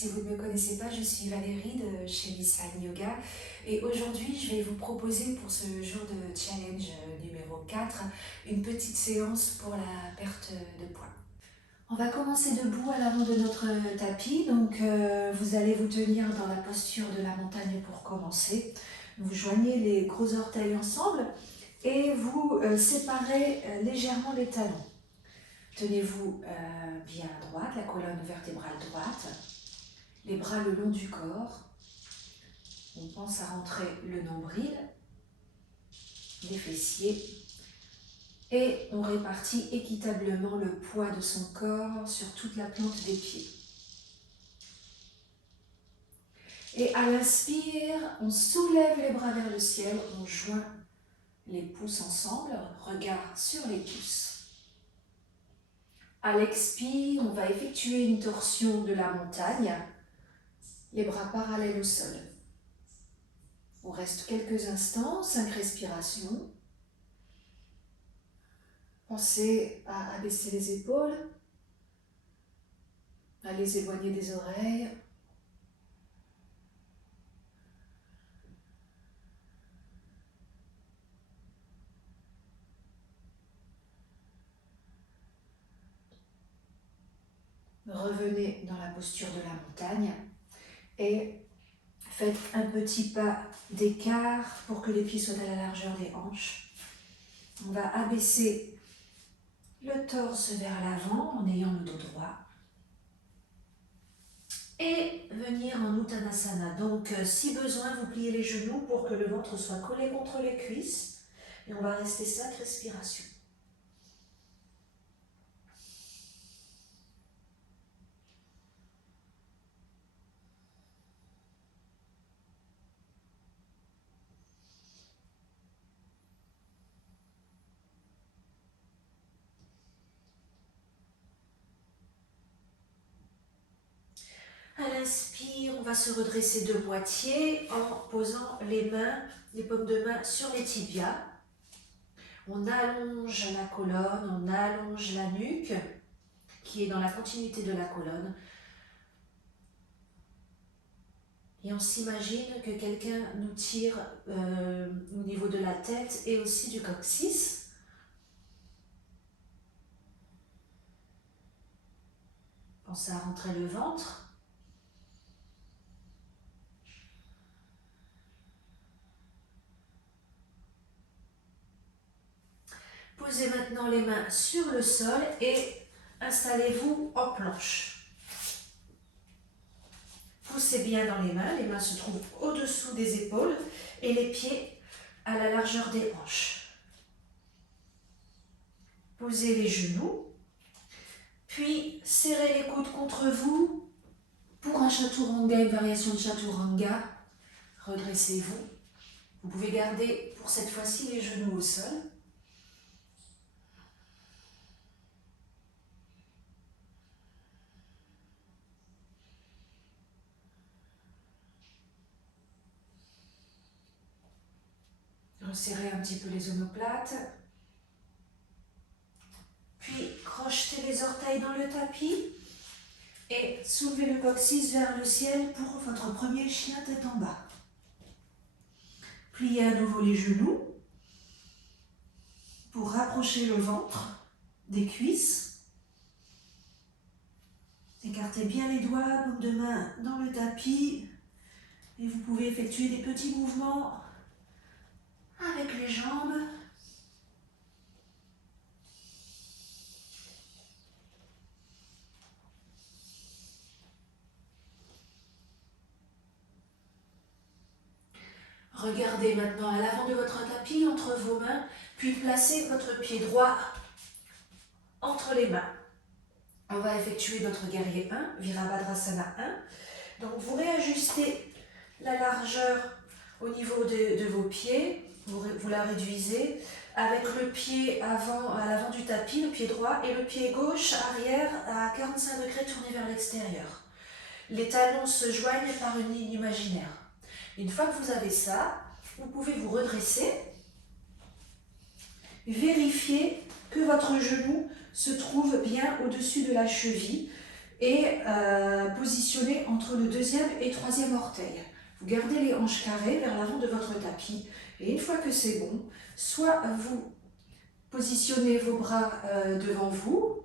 si vous ne me connaissez pas, je suis Valérie de chez Miss Fine Yoga et aujourd'hui je vais vous proposer pour ce jour de challenge numéro 4 une petite séance pour la perte de poids. On va commencer debout à l'avant de notre tapis, donc vous allez vous tenir dans la posture de la montagne pour commencer. Vous joignez les gros orteils ensemble et vous séparez légèrement les talons. Tenez-vous bien à droite, la colonne vertébrale droite, les bras le long du corps. On pense à rentrer le nombril, les fessiers et on répartit équitablement le poids de son corps sur toute la plante des pieds. Et à l'inspire, on soulève les bras vers le ciel, on joint les pouces ensemble, regard sur les pouces. À l'expire, on va effectuer une torsion de la montagne, les bras parallèles au sol. On reste quelques instants, 5 respirations. Pensez à abaisser les épaules, à les éloigner des oreilles. Revenez dans la posture de la montagne et faites un petit pas d'écart pour que les pieds soient à la largeur des hanches. On va abaisser le torse vers l'avant en ayant le dos droit. Et venir en Uttanasana. Donc, si besoin, vous pliez les genoux pour que le ventre soit collé contre les cuisses. Et on va rester 5 respirations. À l'inspire, on va se redresser de moitié en posant les mains, les paumes de main sur les tibias. On allonge la colonne, on allonge la nuque qui est dans la continuité de la colonne. Et on s'imagine que quelqu'un nous tire au niveau de la tête et aussi du coccyx. Pensez à rentrer le ventre. Posez maintenant les mains sur le sol et installez-vous en planche. Poussez bien dans les mains se trouvent au-dessous des épaules et les pieds à la largeur des hanches. Posez les genoux, puis serrez les coudes contre vous pour un chaturanga, une variation de chaturanga. Redressez-vous. Vous pouvez garder pour cette fois-ci les genoux au sol. Resserrez un petit peu les omoplates. Puis crochetez les orteils dans le tapis et soulevez le coccyx vers le ciel pour votre premier chien tête en bas. Pliez à nouveau les genoux pour rapprocher le ventre des cuisses. Écartez bien les doigts, paume de main dans le tapis et vous pouvez effectuer des petits mouvements avec les jambes. Regardez maintenant à l'avant de votre tapis entre vos mains, puis placez votre pied droit entre les mains. On va effectuer notre guerrier 1, Virabhadrasana 1. Donc vous réajustez la largeur au niveau de vos pieds, vous la réduisez avec le pied avant, à l'avant du tapis, le pied droit, et le pied gauche arrière à 45 degrés tourné vers l'extérieur. Les talons se joignent par une ligne imaginaire. Une fois que vous avez ça, vous pouvez vous redresser, vérifier que votre genou se trouve bien au-dessus de la cheville et positionné entre le deuxième et troisième orteil. Vous gardez les hanches carrées vers l'avant de votre tapis et une fois que c'est bon, soit vous positionnez vos bras devant vous,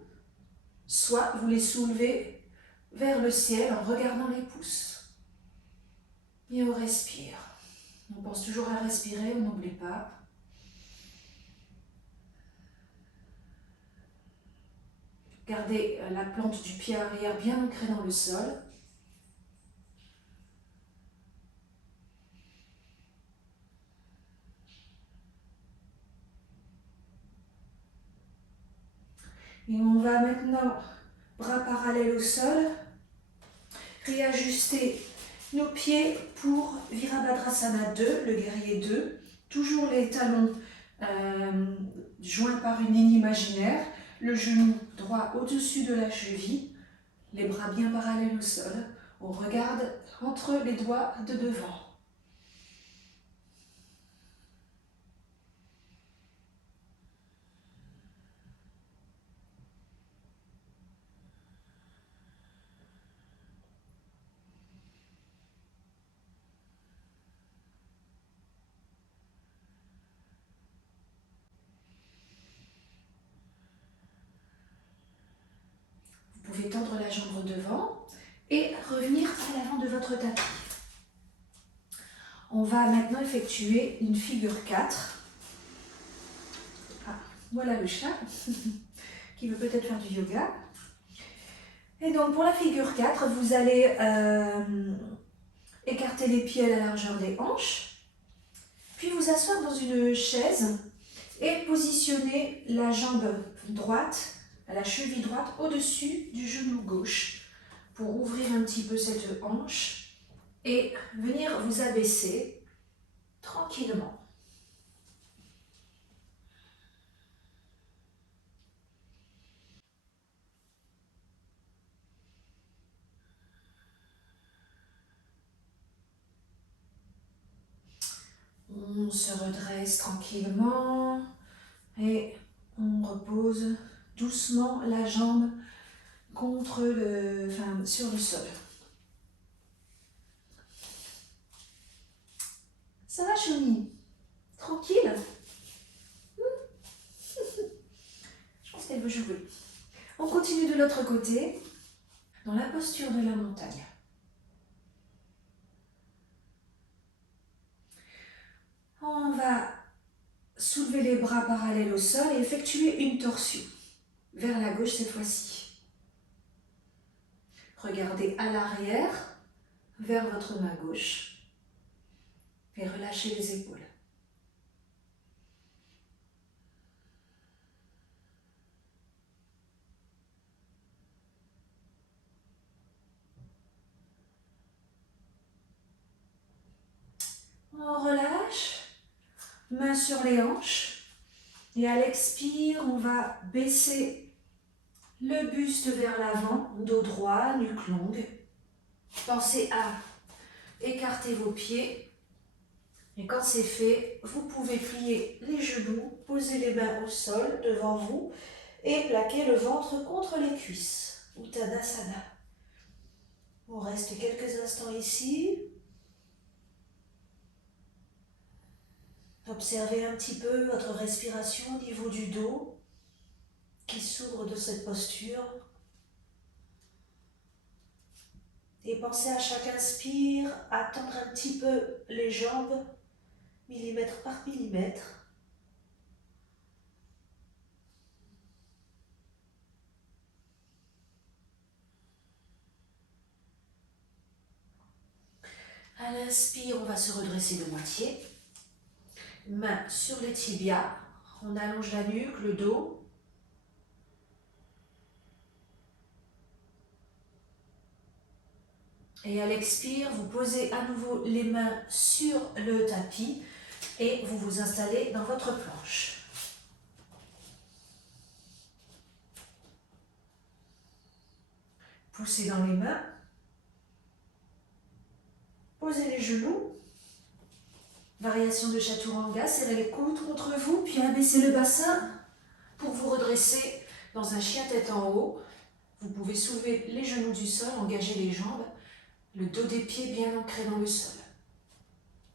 soit vous les soulevez vers le ciel en regardant les pouces. Et on respire. On pense toujours à respirer, on n'oublie pas. Gardez la plante du pied arrière bien ancrée dans le sol. Et on va maintenant, bras parallèles au sol, réajuster nos pieds pour Virabhadrasana 2, le guerrier 2. Toujours les talons joints par une ligne imaginaire, le genou droit au-dessus de la cheville, les bras bien parallèles au sol. On regarde entre les doigts de devant. Vous pouvez tendre la jambe devant et revenir à l'avant de votre tapis. On va maintenant effectuer une figure 4. Ah, voilà le chat qui veut peut-être faire du yoga. Et donc pour la figure 4, vous allez écarter les pieds à la largeur des hanches, puis vous asseoir dans une chaise et positionner la jambe droite, la cheville droite au-dessus du genou gauche pour ouvrir un petit peu cette hanche et venir vous abaisser tranquillement. On se redresse tranquillement et on repose doucement la jambe sur le sol. Ça va, Choumi? Tranquille? Je pense qu'elle veut jouer. On continue de l'autre côté, dans la posture de la montagne. On va soulever les bras parallèles au sol et effectuer une torsion. Vers la gauche cette fois-ci. Regardez à l'arrière, vers votre main gauche. Et relâchez les épaules. On relâche, main sur les hanches. Et à l'expire, on va baisser le buste vers l'avant, dos droit, nuque longue. Pensez à écarter vos pieds. Et quand c'est fait, vous pouvez plier les genoux, poser les mains au sol devant vous et plaquer le ventre contre les cuisses. Uttanasana. On reste quelques instants ici. Observez un petit peu votre respiration au niveau du dos qui s'ouvre de cette posture. Et pensez à chaque inspire à tendre un petit peu les jambes, millimètre par millimètre. À l'inspire, on va se redresser de moitié. Main sur les tibias, on allonge la nuque, le dos. Et à l'expire, vous posez à nouveau les mains sur le tapis et vous vous installez dans votre planche. Poussez dans les mains. Posez les genoux. Variation de Chaturanga, serrez les coudes contre vous, puis abaissez le bassin pour vous redresser dans un chien tête en haut. Vous pouvez soulever les genoux du sol, engager les jambes, le dos des pieds bien ancré dans le sol.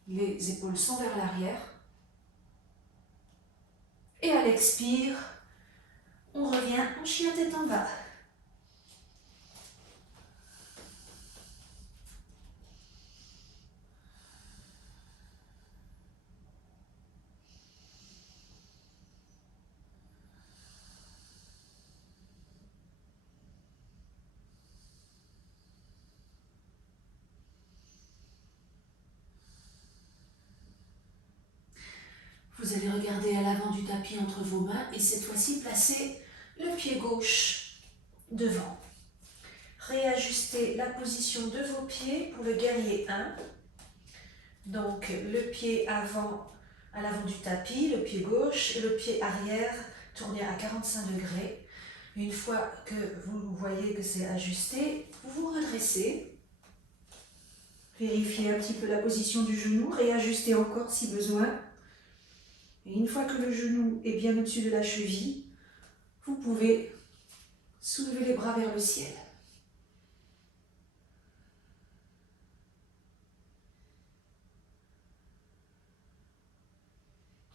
Les épaules sont vers l'arrière. Et à l'expire, on revient en chien tête en bas. Vous allez regarder à l'avant du tapis entre vos mains et cette fois-ci placer le pied gauche devant. Réajustez la position de vos pieds pour le guerrier 1. Donc le pied avant à l'avant du tapis, le pied gauche et le pied arrière tourné à 45 degrés. Une fois que vous voyez que c'est ajusté, vous vous redressez. Vérifiez un petit peu la position du genou, réajustez encore si besoin. Et une fois que le genou est bien au-dessus de la cheville, vous pouvez soulever les bras vers le ciel.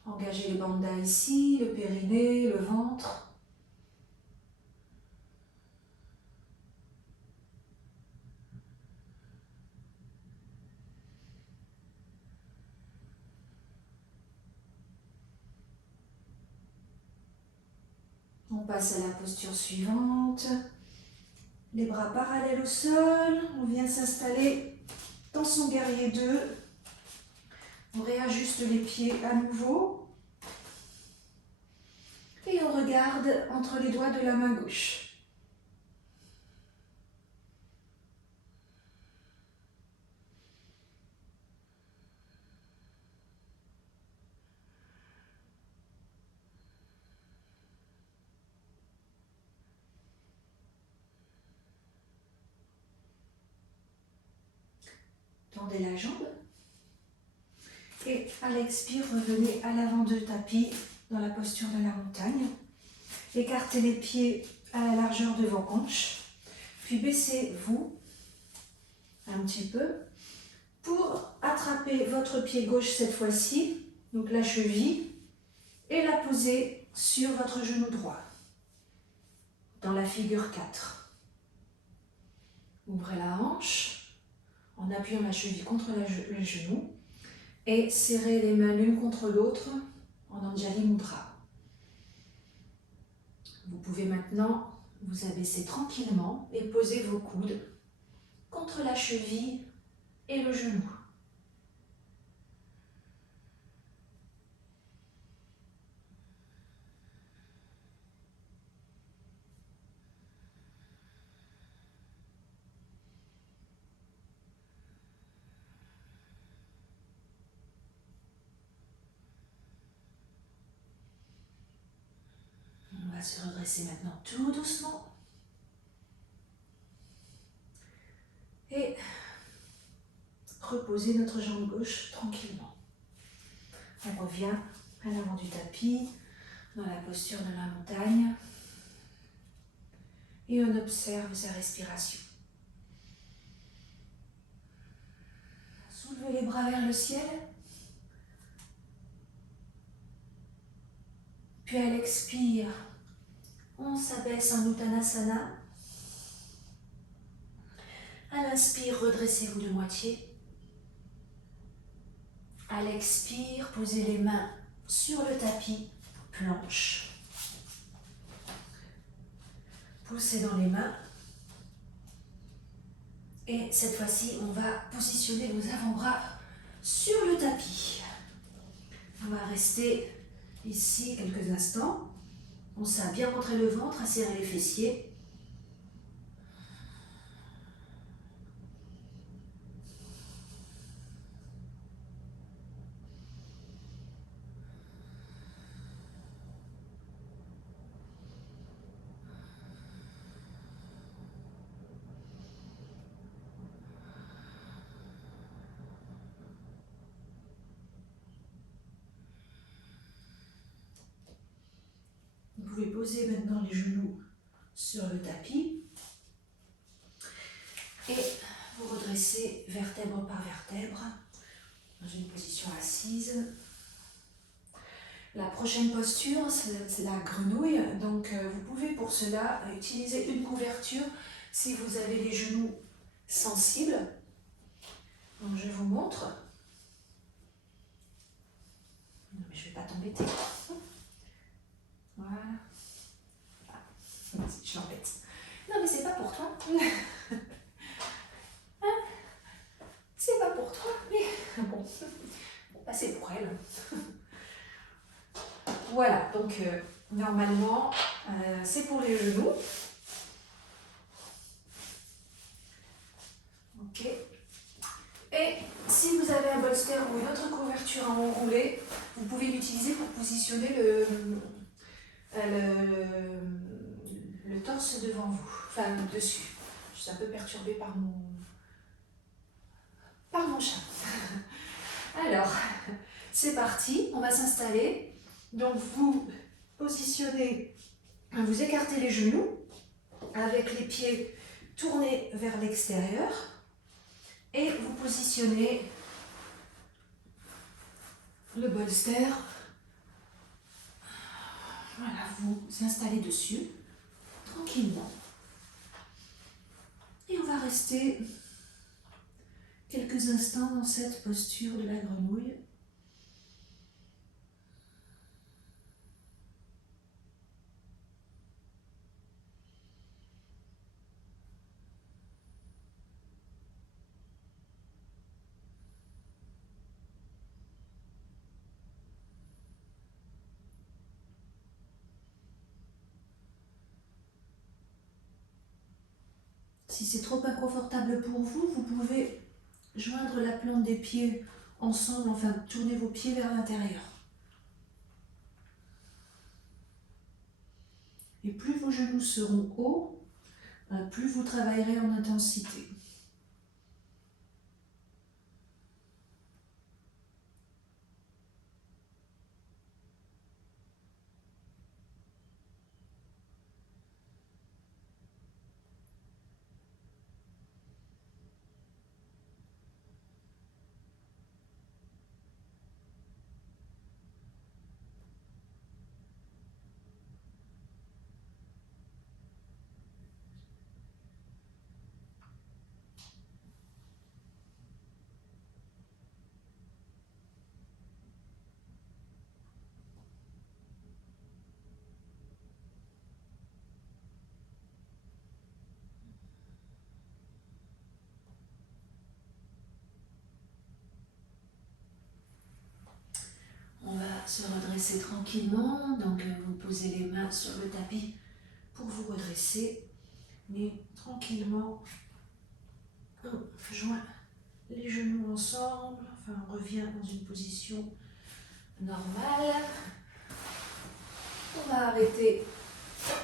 Engagez les bandas ici, le périnée, le ventre. On passe à la posture suivante. Les bras parallèles au sol. On vient s'installer dans son guerrier 2. On réajuste les pieds à nouveau. Et on regarde entre les doigts de la main gauche. Tendez la jambe. Et à l'expire, revenez à l'avant du tapis dans la posture de la montagne. Écartez les pieds à la largeur de vos hanches. Puis baissez-vous un petit peu pour attraper votre pied gauche cette fois-ci, donc la cheville, et la poser sur votre genou droit, dans la figure 4. Ouvrez la hanche en appuyant la cheville contre le genou et serrez les mains l'une contre l'autre en Anjali Mudra. Vous pouvez maintenant vous abaisser tranquillement et poser vos coudes contre la cheville et le genou. On va se redresser maintenant tout doucement. Et reposer notre jambe gauche tranquillement. On revient à l'avant du tapis, dans la posture de la montagne. Et on observe sa respiration. Soulevez les bras vers le ciel. Puis à l'expire, on s'abaisse en Uttanasana. À l'inspire, redressez-vous de moitié. À l'expire, posez les mains sur le tapis, planche. Poussez dans les mains. Et cette fois-ci, on va positionner nos avant-bras sur le tapis. On va rester ici quelques instants. On sait à bien rentrer le ventre, à serrer les fessiers. Vous pouvez poser maintenant les genoux sur le tapis redresser vertèbre par vertèbre dans une position assise. La prochaine posture, c'est la grenouille. Donc, vous pouvez pour cela utiliser une couverture si vous avez les genoux sensibles. Donc, je vous montre. Non, mais je ne vais pas t'embêter. Voilà. Ah, je l'embête. Non, mais c'est pas pour toi. Hein? C'est pas pour toi, mais bon, bah, c'est pour elle. Voilà, donc normalement, c'est pour les genoux. Ok. Et si vous avez un bolster ou une autre couverture à enrouler, vous pouvez l'utiliser pour positionner le torse devant vous, enfin dessus. Je suis un peu perturbée par mon chat. Alors, c'est parti, on va s'installer. Donc vous positionnez, vous écartez les genoux avec les pieds tournés vers l'extérieur et vous positionnez le bolster. Voilà, vous installez dessus tranquillement. Et on va rester quelques instants dans cette posture de la grenouille. Si c'est trop inconfortable pour vous, vous pouvez joindre la plante des pieds ensemble, enfin tourner vos pieds vers l'intérieur. Et plus vos genoux seront hauts, plus vous travaillerez en intensité. On va se redresser tranquillement, donc vous posez les mains sur le tapis pour vous redresser, mais tranquillement, on joint les genoux ensemble, enfin on revient dans une position normale. On va arrêter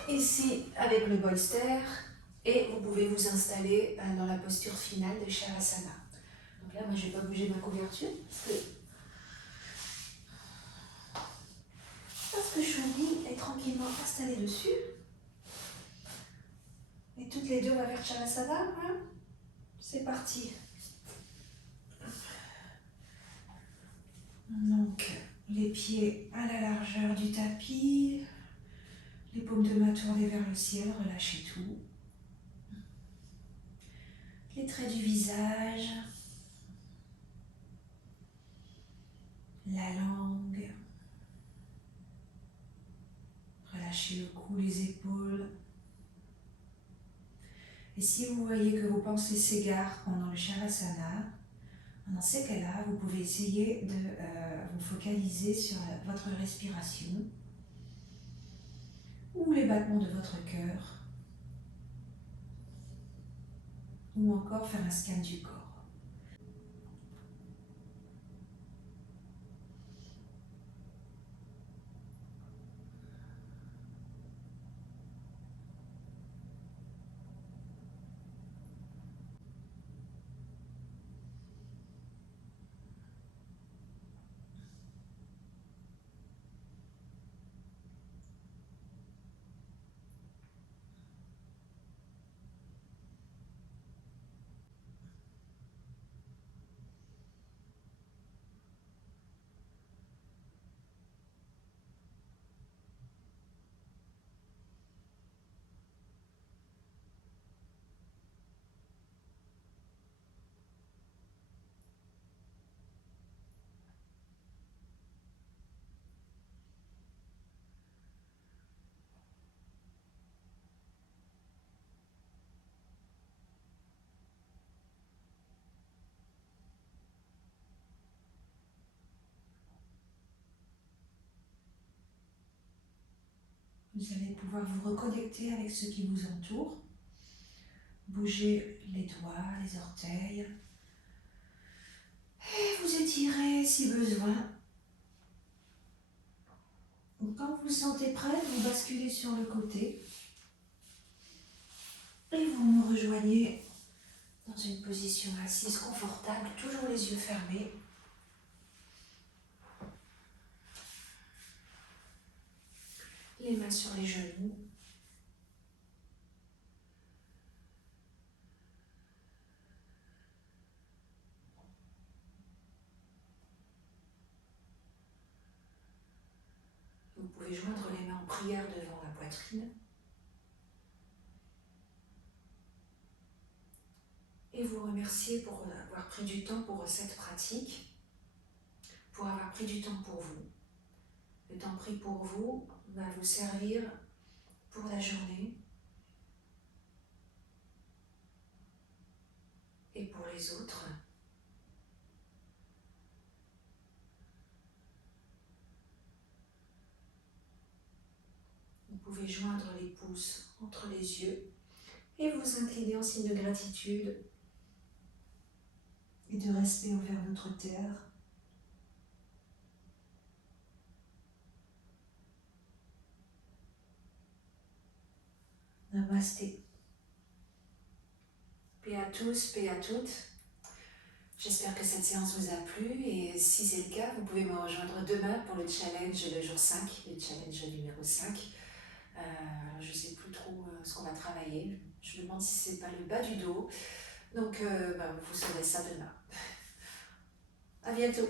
ici avec le bolster et vous pouvez vous installer dans la posture finale de Shavasana. Donc là, moi je ne vais pas bouger ma couverture parce que Shuni est tranquillement installée dessus. Et toutes les deux, on va faire Shavasana. Hein? C'est parti. Donc, les pieds à la largeur du tapis, les paumes de main tournées vers le ciel, relâchez tout. Les traits du visage, la langue, relâchez le cou, les épaules. Et si vous voyez que vos pensées s'égarent pendant le Shavasana, dans ces cas-là, vous pouvez essayer de vous focaliser sur votre respiration ou les battements de votre cœur ou encore faire un scan du corps. Vous allez pouvoir vous reconnecter avec ce qui vous entoure. Bougez les doigts, les orteils. Et vous étirez si besoin. Quand vous vous sentez prête, vous basculez sur le côté. Et vous me rejoignez dans une position assise confortable, toujours les yeux fermés. Les mains sur les genoux. Vous pouvez joindre les mains en prière devant la poitrine. Et vous remercier pour avoir pris du temps pour cette pratique, pour avoir pris du temps pour vous. Le temps pris pour vous va vous servir pour la journée et pour les autres. Vous pouvez joindre les pouces entre les yeux et vous incliner en signe de gratitude et de respect envers notre terre. Namasté. Paix à tous, paix à toutes. J'espère que cette séance vous a plu et si c'est le cas, vous pouvez me rejoindre demain pour le challenge le jour 5, le challenge numéro 5. Je ne sais plus trop ce qu'on va travailler. Je me demande si c'est pas le bas du dos. Donc vous saurez ça demain. À bientôt.